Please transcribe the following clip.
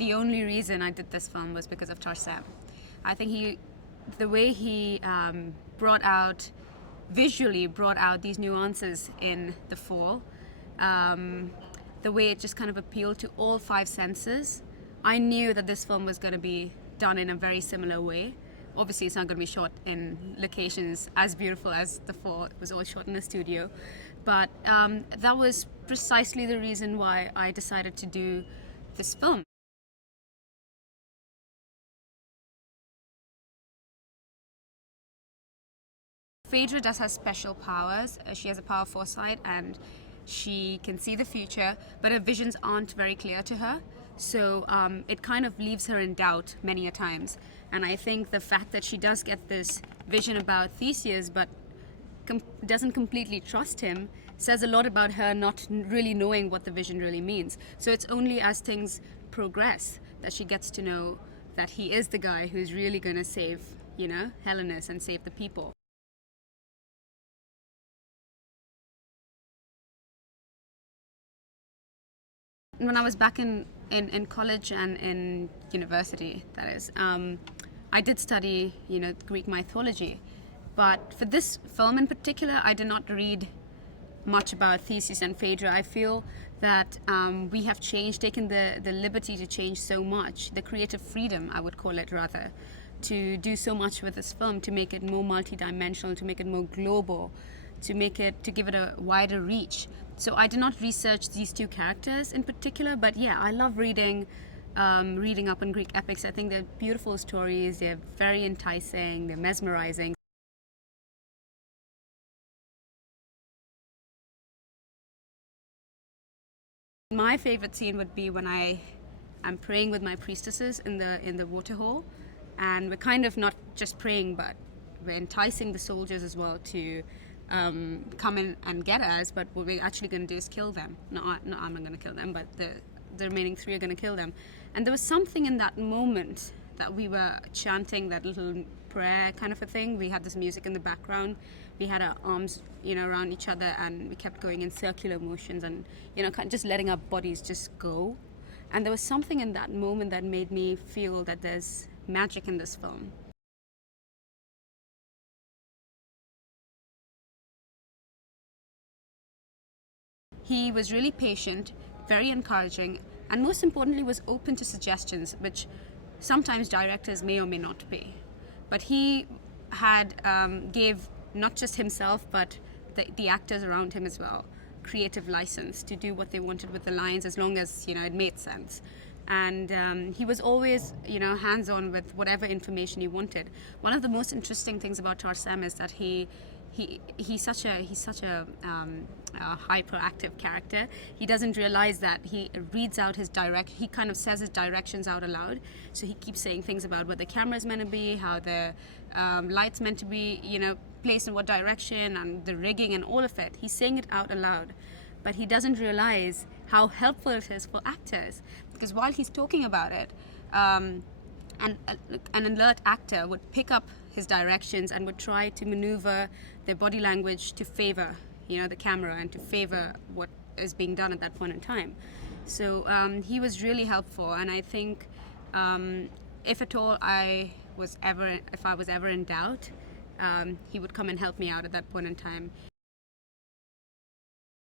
the only reason I did this film was because of Tarsem. I think the way he visually brought out these nuances in the fall, the way it just kind of appealed to all five senses. I knew that this film was going to be done in a very similar way. Obviously, it's not going to be shot in locations as beautiful as the fall. It was all shot in a studio. But that was precisely the reason why I decided to do this film. Phaedra does have special powers. She has a power of foresight and she can see the future, but her visions aren't very clear to her. So it kind of leaves her in doubt many a times. And I think the fact that she does get this vision about Theseus but doesn't completely trust him says a lot about her not really knowing what the vision really means. So it's only as things progress that she gets to know that he is the guy who's really going to save, Helenus and save the people. When I was back in college and in university, that is, I did study, Greek mythology. But for this film in particular, I did not read much about Theseus and Phaedra. I feel that we have taken the liberty to change so much, the creative freedom, I would call it rather, to do so much with this film, to make it more multidimensional, to make it more global, to give it a wider reach. So I did not research these two characters in particular, but yeah, I love reading up on Greek epics. I think they're beautiful stories, they're very enticing, they're mesmerizing. My favorite scene would be when I'm praying with my priestesses in the water hole, and we're kind of not just praying, but we're enticing the soldiers as well to come in and get us, but what we're actually going to do is kill them. No, I'm not going to kill them, but the remaining three are going to kill them. And there was something in that moment that we were chanting that little prayer kind of a thing. We had this music in the background. We had our arms, around each other, and we kept going in circular motions and, just letting our bodies just go. And there was something in that moment that made me feel that there's magic in this film. He was really patient, very encouraging, and most importantly was open to suggestions, which sometimes directors may or may not be. But he gave not just himself, but the actors around him as well, creative license to do what they wanted with the lines, as long as it made sense. And he was always hands-on with whatever information he wanted. One of the most interesting things about Tarsem is that he's such a hyperactive character. He doesn't realize that he reads out he kind of says his directions out aloud. So he keeps saying things about what the camera's meant to be, how the light's meant to be, placed in what direction, and the rigging and all of it. He's saying it out aloud, but he doesn't realize how helpful it is for actors, because while he's talking about it, an alert actor would pick up his directions and would try to maneuver their body language to favor, the camera, and to favor what is being done at that point in time. So he was really helpful, and I think if at all if I was ever in doubt, he would come and help me out at that point in time.